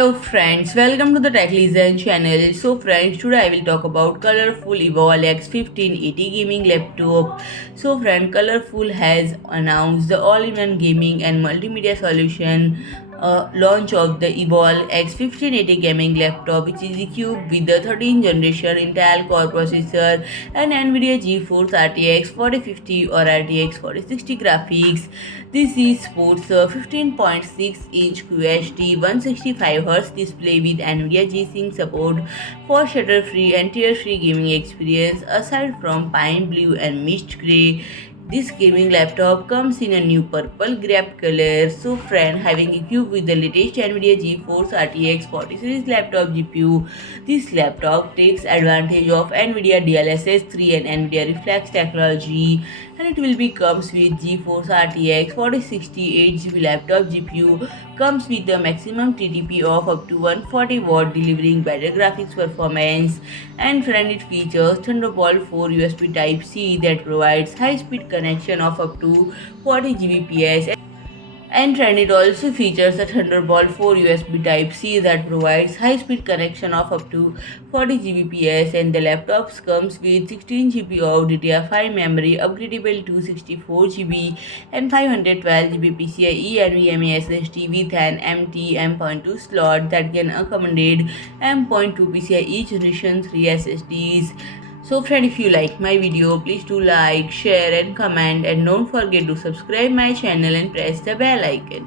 Hello friends, welcome to the Tech Listen channel. So friends, today I will talk about colorful EVOL X15 80 gaming laptop. So friend, Colorful has announced the all-in-one gaming and multimedia solution launch of the EVOL X15 80 gaming laptop, which is equipped with the 13th generation Intel Core processor and NVIDIA GeForce RTX 4050 or RTX 4060 graphics. This is sports a 15.6-inch QHD 165Hz display with NVIDIA G-SYNC support for shutter-free and tear-free gaming experience. Aside from pine blue and mist grey, this gaming laptop comes in a new purple grape color. So friend, having equipped with the latest NVIDIA GeForce RTX 40 series laptop GPU, this laptop takes advantage of NVIDIA DLSS 3 and NVIDIA Reflex technology, and it will be comes with GeForce RTX 4060 8GB laptop GPU, comes with the maximum TDP of up to 140 watt, delivering better graphics performance. And friend, it features Thunderbolt 4 USB Type-C that provides high-speed connection of up to 40 Gbps. And it also features a Thunderbolt 4 USB Type-C that provides high-speed connection of up to 40 Gbps, and the laptop comes with 16 GB of DDR5 memory, upgradeable to 64 GB, and 512 GB PCIe NVMe SSD with an M.2 slot that can accommodate M.2 PCIe Generation 3 SSDs. So friend, if you like my video, please do like, share and comment, and don't forget to subscribe my channel and press the bell icon.